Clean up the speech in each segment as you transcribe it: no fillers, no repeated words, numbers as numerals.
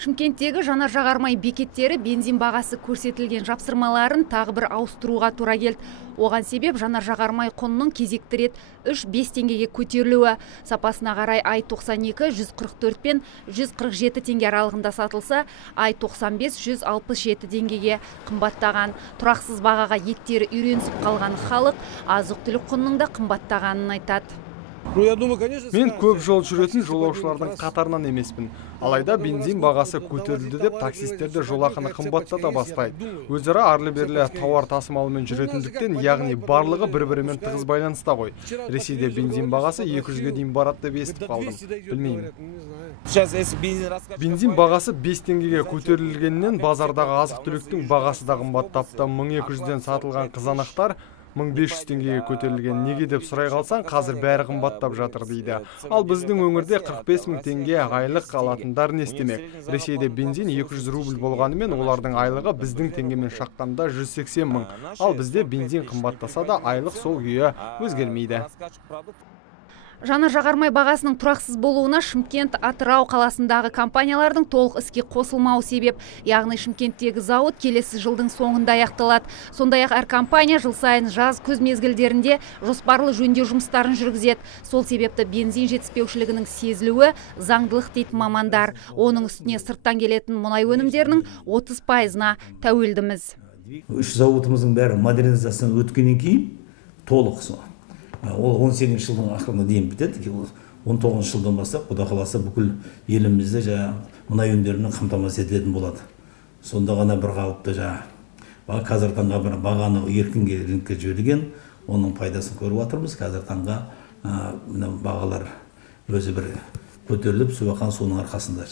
Шымкенттегі жанар-жағармай бекеттері бензин бағасы көрсетілген жапсырмаларын тағы бір ауыстыруға тура келді. Оған себеп жанар-жағармай құнының кезекті рет 3-5 теңгеге көтерілуі. Сапасына қарай ай 92 144 пен 147 теңге аралығында сатылса, ай 95 167 теңгеге қымбаттаған. Тұрақсыз бағаға еттері үйренісіп қалған халық азық-түлік құнының да қымбаттағанын айтады. Мен көп жол жүретін жолаушылардың қатарынан емеспін. Алайда бензин бағасы көтерілді деп таксистерді жолақыны қымбаттата бастайды. Өзара арлы-берлі тауар тасымалымен жүретіндіктен, яғни барлығы бір-бірімен тығыз байланыста ғой. Ресейде бензин бағасы 200-ге дейін барады деп естіп қалдым. Білмеймін. Бензин бағасы 5 теңгеге көтерілгеннен базардағы азық-түліктің бағасы да қымбаттапты. 1200-ден сатылған қызанақтар 1500 теңгеге көтерілген. Неге деп сұрай қалсаң, қазір бәрі қымбаттап жатыр дейді. Ал біздің өңірде 45 000 теңге айлық алатындар не істемек? Ресейде бензин 200 рубль болғанымен, олардың айлығы біздің теңгемен шаққанда 180 000. Ал бізде бензин қымбаттаса да айлық сол күйі өзгермейді. Жанар-жағармай бағасының тұрақсыз болуына Шымкент, Атырау қаласындағы компаниялардың толық іске қосылмауы себеп. Яғни Шымкенттегі зауыт келесі жылдың соңында аяқталады. Сондай-ақ әр компания жыл сайын жаз күз мезгілдерінде жоспарлы жөндеу жұмыстарын жүргізеді. Сол себепті бензин жетіспеушілігінің сезілуі заңдылық дейді мамандар. Оның үстіне сырттан келетін мұнай өнімдерінің 30%-на тәуелдіміз. Үш зауытымыздың бәрі модернизациядан өткеннен кейін толық ол 18 жылдың ақырына дейін бітеді. 19 жылдан бастап Құда қаласа бүкіл елімізде мұнай өнімдерін қамтамасыз ететін болады. Сонда ғана бір қалыпты қазір таңға бір бағаны еркінге жіберген, оның пайдасын көріп жатырмыз. Қазір таңға бағалар өзі бір көтеріліп, суақан соның арқасында.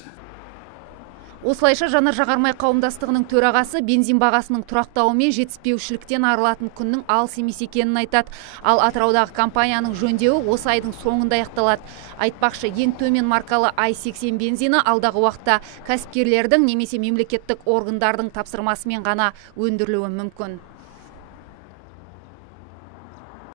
Осылайша жанар-жағармай қауымдастығының төрағасы бензин бағасының тұрақтауы мен жетіспеушіліктен арылатын күннің алыс емес екенін айтады. Ал Атыраудағы компанияның жөндеуі осы айдың соңында аяқталады. Айтпақшы, ең төмен маркалы i80 бензині алдағы уақытта кәсіпкерлердің немесе мемлекеттік органдардың тапсырмасымен ғана өндірілуі мүмкін.